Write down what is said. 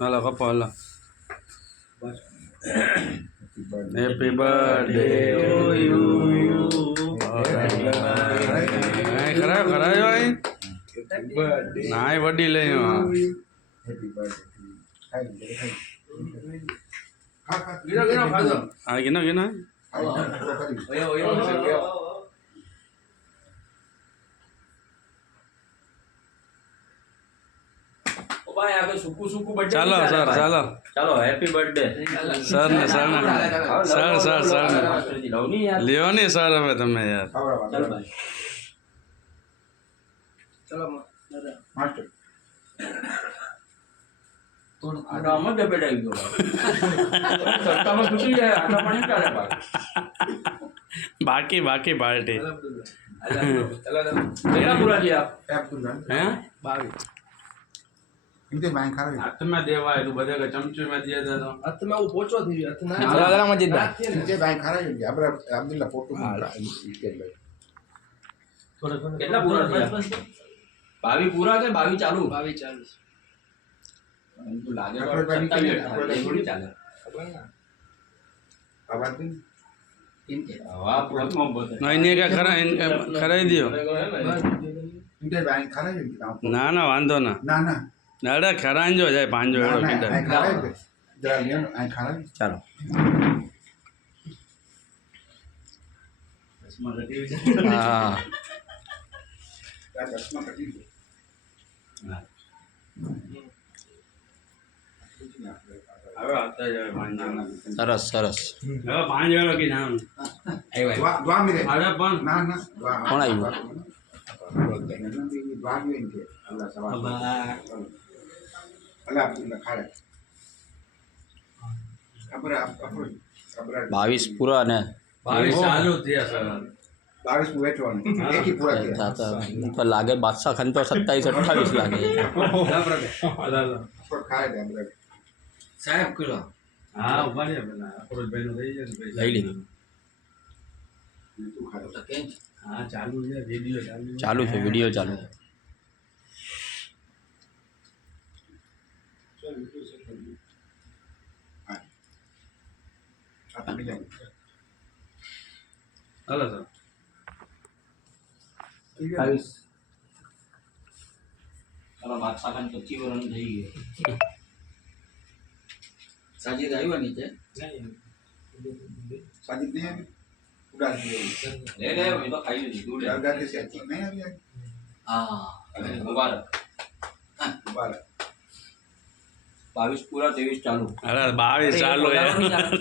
હાલો કપો હાલો happy birthday to you ખરાયો ખરાયો અહીં ના વડી લઈ હા ગીનો ગીનો ચાલો સર ચાલો ચાલો હેપી બર્થડે સર ને સર ને સર લ્યો ને સર હવે તમે યાર ચલો માસ્ટર આટા મત બેટાઈ ગયો સત્તામાં છૂટી જાય આટા પાણી ચાલે બાકી બાકી પાર્ટી કેટલા પૂરા થયા હે 22 इनके बैंक खा હાથમાં દેવાય તું બધે ચમચીમાં દે દે તો હાથમાં હું પોચો થઈ ગયો હાથ ના અલગ મત દીધા इनके बैंक खा रहे हैं अब अब्दुल्ला फोटो इनके भाई કેટલા પૂરા થયા 22 પૂરા કે 22 ચાલુ 22 40 તું લાગે તો 27 થોડી ચાલે ખબર ના आवाज नहीं ઇનકે વાહ પૂરા બતા નહીં ને કે ખરાઈ દો इनके बैंक खा रहे हैं ના ના વાંધો ના ना ना અરે ખરાંજો જાય પાંજો એડો કીધા खा रहे हैं जरा नियम खा रहे हैं ચાલો હા क्या चश्मा कटी હવે આવતા જાય પાંજો સરસ સરસ હવે પાંજો એડો કી નામ दुआ मेरे અરે પણ ना ना दुआ कौन आई हुआ? दुआ भी इनके अल्लाह सवाल अल्लाह अब्दुल्ला खा रहे खबर खबर 22 પૂરા ને 22 ચાલુ થયા સર 22 में बैठो एक ही पूरा किया તો લાગે બાદશાહ ખાન તો 27 28 લાગે उसको खाए थे हम સાહેબ કિલો હા ઉભા રહ્યા પેલા અફરોજભાઈ નું થઈ જાય લઈ લીધું तू खा તો કેમ હા ચાલુ છે વિડિયો ચાલુ છે. ચાલુ છે વિડિયો ચાલુ છે आप मिल जाएंगे હાલો સર 28 ચાલો બાદશાહ ખાન 25 વર્ષ થઈ ગયો સાજીદ આવ્યો નીચે साजिद नहीं है उड़ा दिए લે લે એ તો ખાઈ લીધું લે लगा के से अच्छी नहीं अभी હા મુબારક दोबारा 22 પૂરા 23 ચાલુ અરે 22 ચાલુ યાર ચાલુ